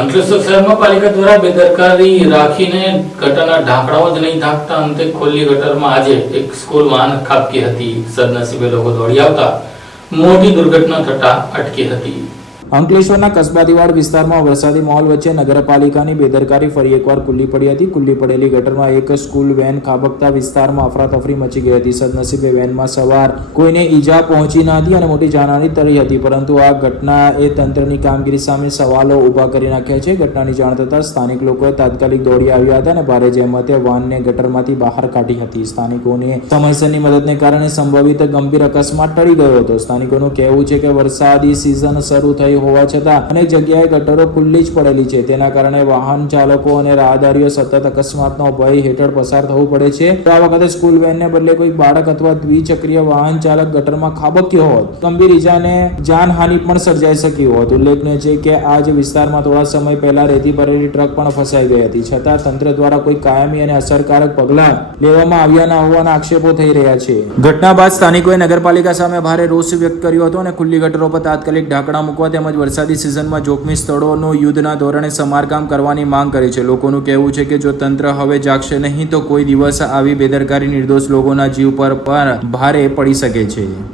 અંકલેશ્વર શહેરમાં પાલિકા દ્વારા બેદરકારી રાખીને ગટરના ઢાંકણાઓ જ નહીં ઢાંકતા અંતે ખુલ્લી ગટરમાં આજે એક સ્કૂલ વાન ખાબકી હતી. સદનસીબે લોકો દોડી આવતા મોટી દુર્ઘટના થતા અટકી હતી. અંકલેશ્વરના કસ્બાદીવાડ વિસ્તારમાં વરસાદી માહોલ વચ્ચે નગરપાલિકાની બેદરકારી ફરી એકવાર ખુલ્લી પડી હતી. ખુલ્લી પડેલી ગટરમાં એક સ્કૂલ વેન ખાબકતા વિસ્તારમાં અફરાતફરી મચી ગઈ હતી. સદનસીબે વેનમાં સવાર કોઈને ઈજા પહોંચી ન હતી અને મોટી જાનહાની ટળી હતી, પરંતુ આ ઘટનાએ તંત્રની કામગીરી સામે સવાલો ઊભા કરી નાખ્યા છે. ઘટનાની જાણ થતાં સ્થાનિક લોકોએ તાત્કાલિક દોડી આવ્યા હતા અને ભારે જહેમતે વાનને ગટરમાંથી બહાર કાઢી હતી. સ્થાનિકોને સમયસરની મદદને કારણે સંભવિત ગંભીર અકસ્માત ટળી ગયો હતો. સ્થાનિકોનું કહેવું છે કે વરસાદી સિઝન શરૂ થઈ હોવા છતાં અનેક જગ્યાએ ગટરો ખુલ્લી જ પડેલી છે. તેના કારણે વાહન ચાલકો અને રાહદારીઓ સતત અકસ્માતનો ભય હેઠળ પસાર થવું પડે છે. તો આ વખતે સ્કૂલ વેનને બદલે કોઈ બાળક અથવા દ્વિચક્રીય વાહન ચાલક ગટરમાં ખાબક્યો હોત, ગંભીર ઈજાને જાનહાનિ પણ સર્જાઈ શકી હોત. ઉલ્લેખનીય છે કે આ જ વિસ્તારમાં થોડા સમય પહેલા રેતી ભરેલી ટ્રક પણ ફસાઈ ગઈ હતી, છતાં તંત્ર દ્વારા કોઈ કાયમી અને અસરકારક પગલાં લેવામાં આવ્યા ન હોવાના આક્ષેપો થઈ રહ્યા છે. ઘટના બાદ સ્થાનિકોએ નગરપાલિકા સામે ભારે રોષ વ્યક્ત કર્યો હતો અને ખુલ્લી ગટરો પર તાત્કાલિક ઢાંકણા મૂકવા તેમજ વરસાદી સિઝનમાં જોખમી સ્થળોનું યુદ્ધના ધોરણે સમારકામ કરવાની માંગ કરી છે. લોકોનું કહેવું છે કે જો તંત્ર હવે જાગશે નહીં તો કોઈ દિવસ આવી બેદરકારી નિર્દોષ લોકોના જીવ પર ભારે પડી શકે છે.